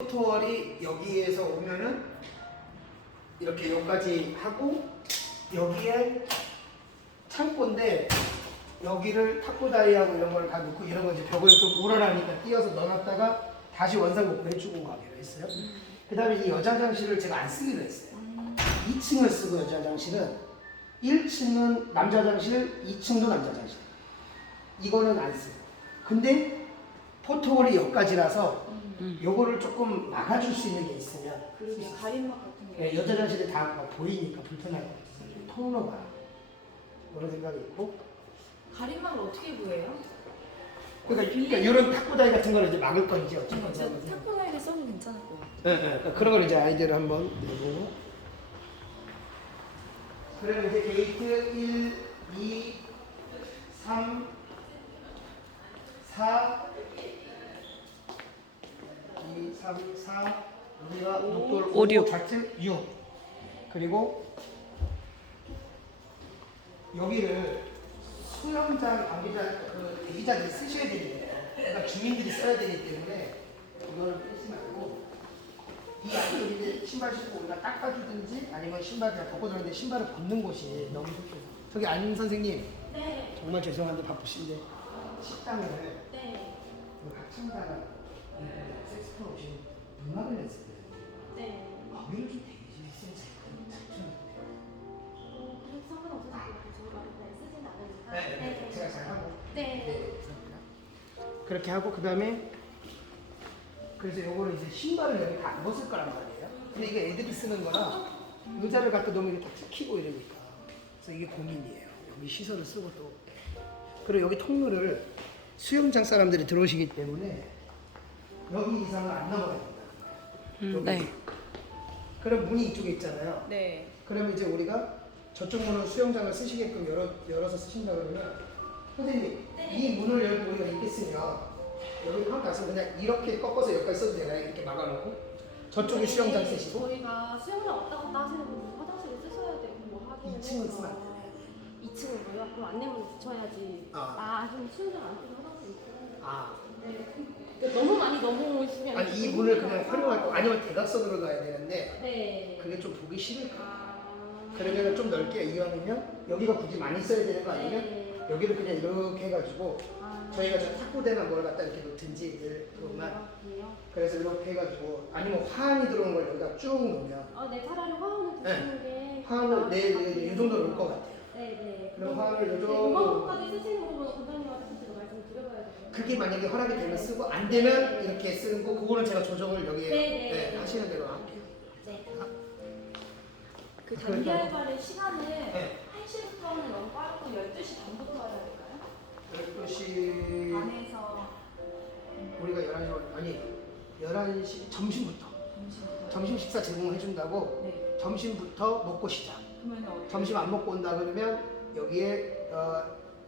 포토월이 여기에서 오면은 이렇게 여기까지 하고 여기에 창고인데 여기를 탁구다이하고 이런 걸다 놓고 이런 거 이제 벽을 좀 우러나니까 띄어서 넣어놨다가 다시 원상복구 해주고 가기로 했어요. 그 다음에 이 여자 화장실을 제가 안 쓰기로 했어요. 2층을 쓰고 여자 화장실은 1층은 남자 화장실, 2층도 남자 화장실. 이거는 안 써요. 근데 포토홀이 여기까지라서 요거를 조금 막아줄 수 있는 게 있으면 그리고 가림막 같은 게. 예, 여자 화장실이 다 막 보이니까 불편할 것 같아서 좀 통로가. 그런 생각이 있고. 가림막을 어떻게 구해요? 그러니까, 그러니까 이런 탁구다이 같은 거는 이제 막을 건지 어쩔 건지 저 한번 탁구라이를 써도 괜찮을 것 같아요. 예, 예. 그러니까 그런 걸 이제 아이디어를 한번 내보고. 그러면 이제 게이트 1, 2, 3, 4 2, 3, 4 여기가 녹돌 오, 육. 좌측 6 그리고 여기를 수영장 관계자 그 대기자들이 쓰셔야 되거든요. 그러니까 주민들이 써야 되기 때문에 이거는 빼지 말고 이 이제 신발 신고 우리가 닦아주든지 아니면 신발 그냥 벗고 들었는데 신발을 벗는 곳이 너무 좁혀서 저기 안 선생님 네. 정말 죄송한데 바쁘신데 식당을 네. 그 학생 단 섹스폰 오신 음악을 냈어요. 네. 거기를 되게 있거든요. 어, 그래도 상관없어서 저희가 그냥 쓰진 않으니까. 네, 네, 제가 잘 하고 네. 네, 감사합니다. 그렇게 하고 그 다음에 그래서 요거를 이제 신발을 여기 다안 벗을 거란 말이에요. 근데 이게 애들이 쓰는 거라 의자를 갖다 놓으면 이게 다 찍히고 이러니까 그래서 이게 고민이에요. 여기 시설을 쓰고 또 그리고 여기 통로를 수영장 사람들이 들어오시기 때문에 여기 이상은 안 넘어야 된다. 음, 네. 그럼 문이 이쪽에 있잖아요. 네. 그러면 이제 우리가 저쪽 문은 수영장을 쓰시게끔 열어, 열어서 쓰신다 그러면 선생님 이 문을 열고 우리가 이렇게 쓰면 여기 한 가서 그냥 이렇게 꺾어서 여기까지 써도 되나요? 이렇게 막아놓고 저쪽에 수영장 쓰시고 저희가 수영장 왔다 갔다 하시는 분들 화장실을 쓰셔야 되고 뭐 하기는 2층은 해서. 쓰면 안 되나요? 2층으로요? 그럼 안내문을 붙여야지. 아. 아, 좀 수영장 안 쓰는 화장실 있고. 아 네. 그러니까 너무 많이 넘어오시면. 아니 이 문을 그냥 활용할 거 아니면 대각선으로 가야 되는데 네. 그게 좀 보기 싫을까 아. 그러면 좀 넓게 이왕이면 여기가 굳이 많이 써야 되는 거 아니면 네. 여기를 그냥 이렇게 해가지고 아. 저희가 저 탁구대나 뭘 갖다 이렇게 놓든지 그것만 이렇게요? 그래서 이렇게 해가지고 아니면 화환이 들어온 걸 여기다 쭉 놓으면 아, 네, 차라리 화원을 네. 드시는 게. 화환을 네, 네, 네, 이 정도 놓을 것 같아요. 네, 네. 그럼 화환을 요 네, 정도 이만큼까지 쓰시는 거 보면 원장님한테 제가 말씀 드려봐야 돼요. 그게 만약에 허락이 되면 쓰고 안 되면 이렇게 거 그거는 제가 조정을 여기에 네, 네. 네, 하시는 대로 할게요. 네. 그 단기 알바의 시간을 네. 1시부터는 너무 빠르고 12시 반부터 해야 될까요? 12시 반에서 우리가 11시 아니 11시 점심부터 점심부터. 점심 식사 제공해 준다고 네. 점심부터 먹고 시작. 그러면 어떻게? 점심 안 먹고 온다 그러면 여기에 어,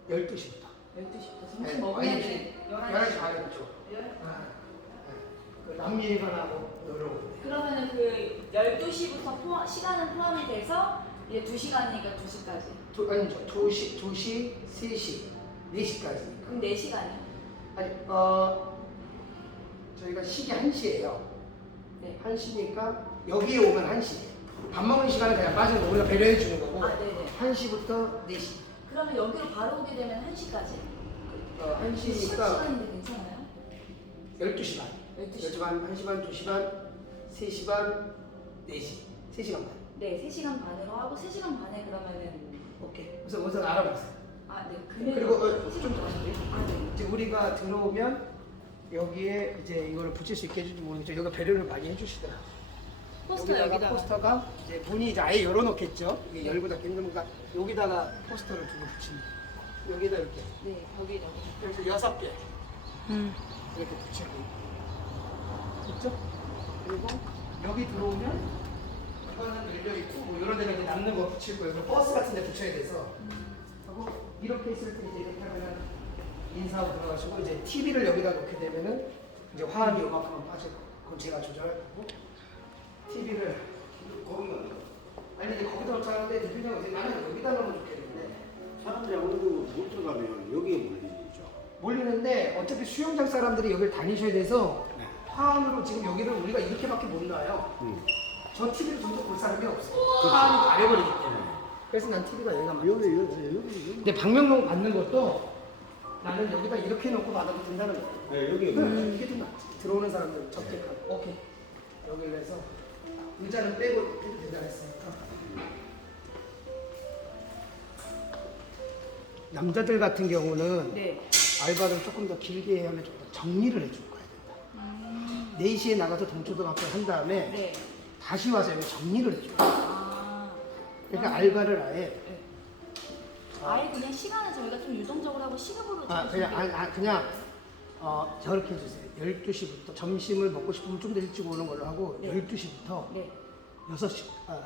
12시부터 12시부터 네, 점심 먹으면 아니, 11시. 11시 반에 네. 그 남미관하고 놀러 오는데 그러면은 그 12시부터 포함, 시간은 포함이 돼서 이제 2시간이니까 2시까지. 두, 아니 저 2시, 2시, 3시, 4시까지 그럼 4시간이요? 아니 어 저희가 시기 1시예요 네. 1시니까 여기에 오면 1시 밥 먹는 시간은 그냥 빠지는 거 우리가 배려해 주는 거고 아, 네네. 1시부터 4시 그러면 여기로 바로 오게 되면 1시까지. 어, 1시니까 시간인데 괜찮아요? 12시 반 12시 12시 반, 1시 반, 2시 반, 3시 반, 4시 3시간 반 네, 3시간 반으로 하고 3시간 반에 그러면은 오케이 그래서 우선 알아봤어요 아, 네. 금액 그리고 어, 좀. 아, 네. 이제 우리가 들어오면 여기에 이제 이거를 붙일 수 있게 해줄지 모르겠죠. 여기가 배려를 많이 해주시더라고요. 포스터 여기다가 여기다가. 포스터가 이제 문이 이제 아예 열어놓겠죠. 이게 열고 닫기 힘드니까 여기다가 포스터를 두고 붙입니다. 여기다 이렇게 네, 여기 여기. 그래서 여섯 개 음. 이렇게 붙이고 됐죠? 그리고 여기 들어오면 이거는 열려 있고 뭐 이런 데는 이제 남는 거 붙일 거예요. 그래서 버스 같은 데 붙여야 돼서 하고 이렇게 있을 때 이제 이렇게 하면은 인사하고 들어가시고 이제 TV를 여기다 놓게 되면은 이제 화학이 요만큼은 빠질 거고 그건 제가 조절할 거고 TV를 거기가 아니 근데 거기다 놓자는데 대표님은 이제 나는 여기다 놓으면 좋겠는데 사람들이 아무래도 못 들어가면 여기에 몰리죠. 몰리는데 어차피 수영장 사람들이 여기를 다니셔야 돼서 네. 화환으로 지금 여기를 우리가 이렇게밖에 못 놔요. 응. 저 TV를 전부 볼 사람이 없어. 화환이 가려버리기 때문에. 그래서 난 TV가 여기가 많아. 여기 여기 여기 여기. 근데 방명록 받는 것도 나는 여기다 이렇게 놓고 받아도 된다는 거야. 네 여기. 음. 이게 더 낫지. 들어오는 사람들 접촉하고. 오케이. 여기를 해서 의자는 빼고 해도 된다 했으니까. 남자들 같은 경우는 네. 알바를 조금 더 길게 하면 좀 더 정리를 해줄 거야 된다. 4시에 나가서 동초등학교 한 다음에 네. 다시 와서 여기 정리를 해줘. 아. 그러니까 알바를 아예 네. 아예 그냥 시간을 저희가 좀 유동적으로 하고 시급으로 아, 좀 그냥, 준비- 아, 아, 그냥 어, 저렇게 해주세요. 12시부터 점심을 먹고 싶으면 좀 더 일찍 오는 걸로 하고 네. 12시부터 네. 6시, 아,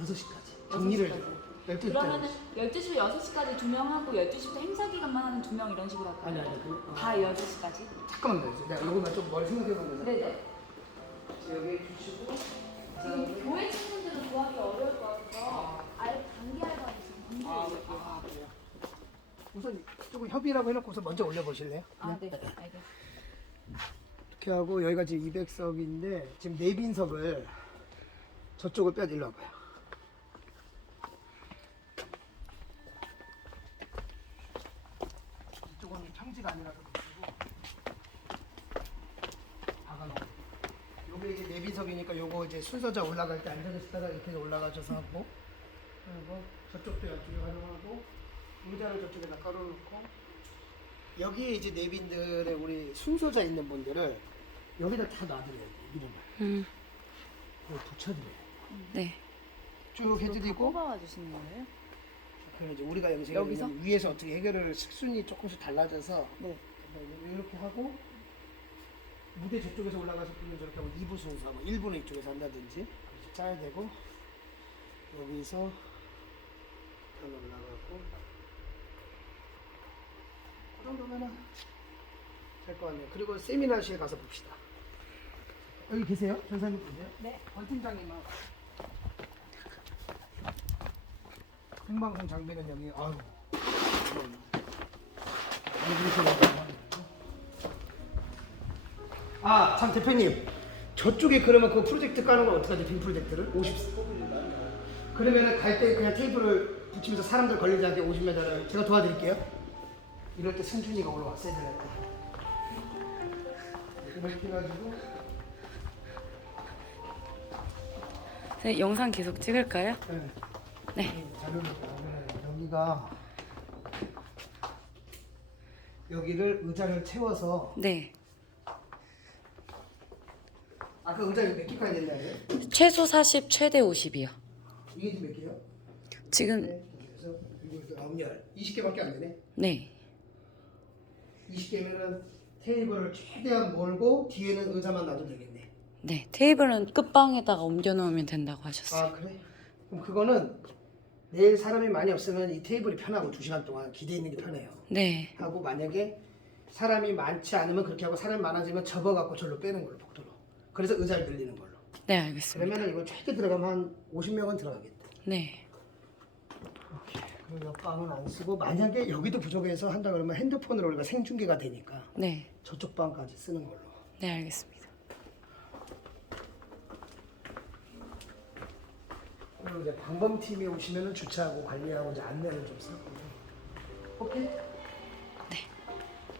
4시, 6시까지 정리를 해줘. 12시까지. 그러면은 12시부터 6시까지 두 명 하고 12시부터 행사 기간만 하는 두 명 이런 식으로 할까요? 아니, 아니, 그, 어, 다 6시까지? 잠깐만요. 내가 이거만 좀 머리 생각해 보면 네네. 여기 주시고 지금 교회 친구들은 구하기 어려울 것 같아서 아예 단기 알바를 지금 아, 준비해 아, 그래요? 우선 조금 협의라고 해놓고서 먼저 올려보실래요? 아, 네. 알겠습니다. 이렇게 하고 여기가 지금 200석인데 지금 내빈석을 저쪽을 빼야 일로 와봐요. 이쪽은 평지가 아니라서 그렇고 박아놓고 요게 이제 내빈석이니까 요거 이제 순서자 올라갈 때 앉아있다가 이렇게 올라가셔서 하고 그리고 저쪽도 이쪽에 활용하고 의자를 저쪽에다 깔아놓고 여기 이제 내빈들의 우리 순서자 있는 분들을 여기다 다 놔드려야 돼 이름을 음, 붙여드려야 돼. 네. 쭉 해드리고 뽑아와 주시는 거예요? 그럼 이제 우리가 여기서, 여기서? 위에서 어떻게 해결을 순위 조금씩 달라져서 네. 이렇게 하고 무대 저쪽에서 올라가서 분은 저렇게 하고 2부 순서하고 1부는 이쪽에서 한다든지 이렇게 짜야 되고 여기서 편 올라가고 그 정도면은 될 것 같네요. 그리고 세미나실에 가서 봅시다. 여기 계세요? 전사님 계세요? 네. 권 팀장님은 생방송 장비는 여기 아유 아 참 대표님 저쪽에 그러면 그 프로젝트 까는 건 어떻게 하지 빔 프로젝트를 50 그러면은 갈 때 그냥 테이블을 붙이면서 사람들 걸리지 않게 50m를 제가 도와드릴게요 이럴 때 승준이가 올라왔어야 되겠다 이렇게 해가지고 네, 영상 계속 찍을까요? 네. 네. 자료를 보면 여기가 여기를 의자를 채워서 네. 아까 의자 몇 개까지 된다고요? 최소 40, 최대 50이요. 이게 지금 몇 개요? 지금 네. 그래서 아홉 열 20개밖에 안 되네. 네. 20개면은 테이블을 최대한 몰고 뒤에는 의자만 놔도 되겠네. 네. 테이블은 끝방에다가 옮겨 놓으면 된다고 하셨어요. 아 그래? 그럼 그거는 내일 사람이 많이 없으면 이 테이블이 편하고 두 시간 동안 기대 있는 게 편해요. 네. 하고 만약에 사람이 많지 않으면 그렇게 하고 사람이 많아지면 접어갖고 절로 빼는 걸로 복도로. 그래서 의자를 늘리는 걸로. 네, 알겠습니다. 그러면은 이거 최대 들어가면 한 50명은 들어가겠다. 네. 그리고 옆방은 안 쓰고 만약에 여기도 부족해서 한다 그러면 핸드폰으로 우리가 생중계가 되니까 네. 저쪽 방까지 쓰는 걸로. 네, 알겠습니다. 그리고 이제 방범팀이 오시면은 주차하고 관리하고 이제 안내를 좀 쓰고. 오케이.